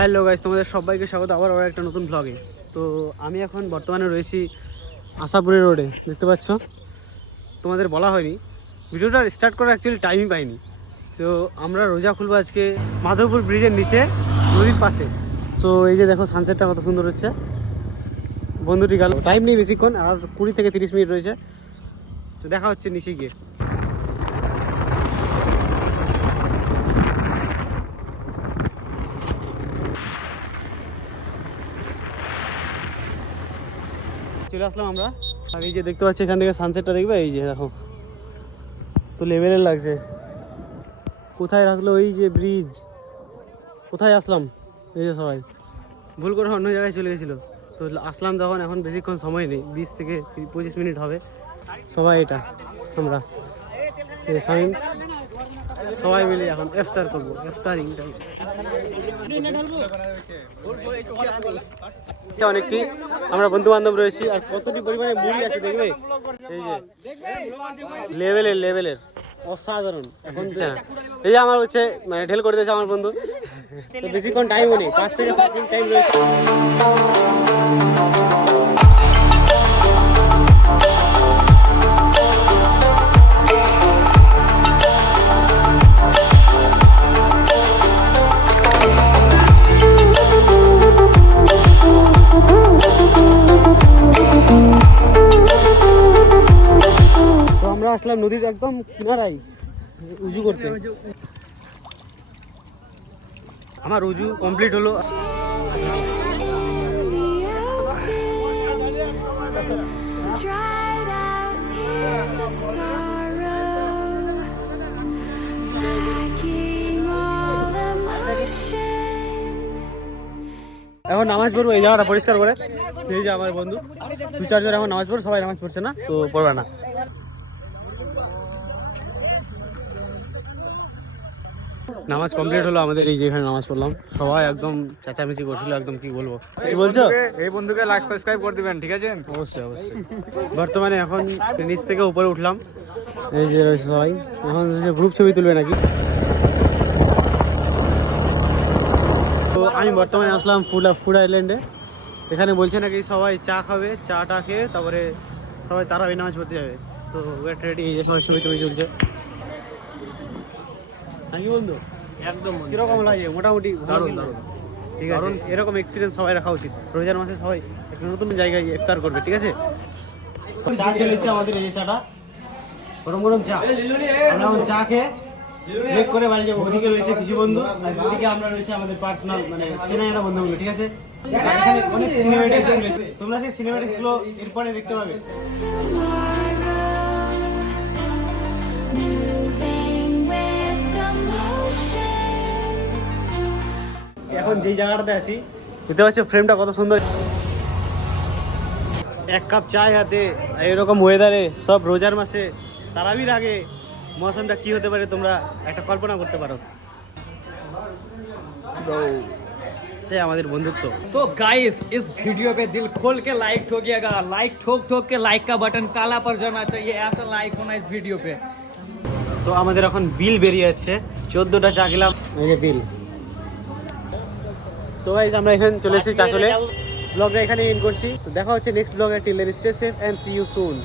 Hello guys, তোমাদের সবাইকে স্বাগত আবার একটা নতুন ব্লগে। তো আমি এখন বর্তমানে রয়েছি আশাপুরের রোডে, দেখতে পাচ্ছ। তোমাদের বলা হয়নি, ভিডিওটা স্টার্ট করার অ্যাকচুয়ালি টাইমই পাইনি। তো আমরা রোজা খুলবো আজকে মাধবপুর ব্রিজের নিচে নদীর পাশে। সো এই যে দেখো সানসেটটা কত সুন্দর হচ্ছে। বন্ধুটি গেল, টাইম নেই বেশিক্ষণ, আর 20 থেকে 30 মিনিট রয়েছে। তো দেখা হচ্ছে নিচে গিয়ে। চলে আসলাম আমরা, আর এই যে দেখতে পাচ্ছি এখান থেকে সানসেটটা দেখবে, এই যে দেখো তো লেভেলের লাগছে। কোথায় রাখলো এই যে ব্রিজ, কোথায় আসলাম, এই যে সবাই ভুল করে অন্য জায়গায় চলে গেছিলো। তো আসলাম তখন, এখন বেশিক্ষণ সময় নেই, 20 থেকে 25 মিনিট হবে। সবাই এটা আমরা সবাই মিলে এখন ইফতার করবো, ইফতারিং টাইম। অনেকটি আমরা বন্ধু বান্ধব রয়েছি, আর কতটি পরিমাণে মুড়ি আছে দেখবে, এই যে লেভেলের অসাধারণ। এখন এই যে আমার হচ্ছে মানে ঢেল করে দিয়েছে আমার বন্ধু। তো বেশিক্ষণ টাইমও নেই, 5 থেকে 7 মিনিট টাইম রয়েছে। আমরা আসলাম নদীর একদম কিনারায় উজু করতে। আমার উজু কমপ্লিট হলো। এখন নামাজ পড়বো, এই জায়গাটা পরিষ্কার করে। এই যে আমার বন্ধু 2-4 জন এখন নামাজ পড়বো, সবাই নামাজ পড়ছে না, তো পড়বে না। নামাজ কমপ্লিট হলো আমাদের, এই যে এখানে নামাজ পড়লাম। সবাই একদম চেঁচামেচি করছিল, একদম কি বলবো। কি বলছো? এই বন্ধুকে লাইক সাবস্ক্রাইব করে দিবেন, ঠিক আছে? অবশ্যই অবশ্যই। বর্তমানে এখন নিচ থেকে উপরে উঠলাম, এই যে রয়েছে সবাই। এখন গ্রুপ ছবি তুলবে নাকি। তো আমি বর্তমানে আসলাম ফুড আইল্যান্ডে। এখানে বলছে নাকি সবাই চা খাবে, চাটা খেয়ে তারপরে সবাই তারাবি নামাজ পড়তে যাবে। তো ওয়েট রেডি, এই যে সবাই ছবি চলছে নাকি বন্ধু? একদম। কিরকম লাগে? মোটামুটি দারুণ। ঠিক আছে, এরকম এক্সপিরিয়েন্স সবাই রাখা উচিত। রোজার মাসে সবাই একটা নতুন জায়গায় ইফতার করবে, ঠিক আছে? চা চলে এসেছে আমাদের, এই যে চাটা, গরম গরম চা। আমরা এখন চা খেয়ে ব্রেক করে বাড়ি যাবো। ওদিকে রয়েছে কিছু বন্ধু, আর ওদিকে আমরা রয়েছে আমাদের পার্সোনাল মানে চেনাইনা বন্ধুগুলো, ঠিক আছে? এখানে অনেক সিনেমেটিক্স রয়েছে, তোমরা সেই সিনেমেটিক্স গুলো এরপরে দেখতে পাবে। এখন যেই জায়গাটাতে আছি, দেখতে পাচ্ছ ফ্রেমটা কত সুন্দর। এক কাপ চায় হাতে, এরকম ওয়েদারে, সব রোজার মাসে, তারাবির আগে মৌসুমটা কি হতে পারে তোমরা একটা কল্পনা করতে পারো। এটাই আমাদের বন্ধুত্ব। तो गाइस इस वीडियो पे दिल खोल के लाइक ठोकिएगा, लाइक ठोक ठोक के लाइक का बटन काला पर जाना चाहिए, ऐसा लाइक होना इस वीडियो पे। তো আমাদের এখন বিল বেরিয়ে যাচ্ছে, 14টা চা খেলাম, এই যে বিল। তো গাইস আমরা এখানে চলে এসেছি চা চলে। ব্লগটা এখানে এন্ড করছি। তো দেখা হচ্ছে নেক্সট ব্লগে। Till then stay safe and see you soon.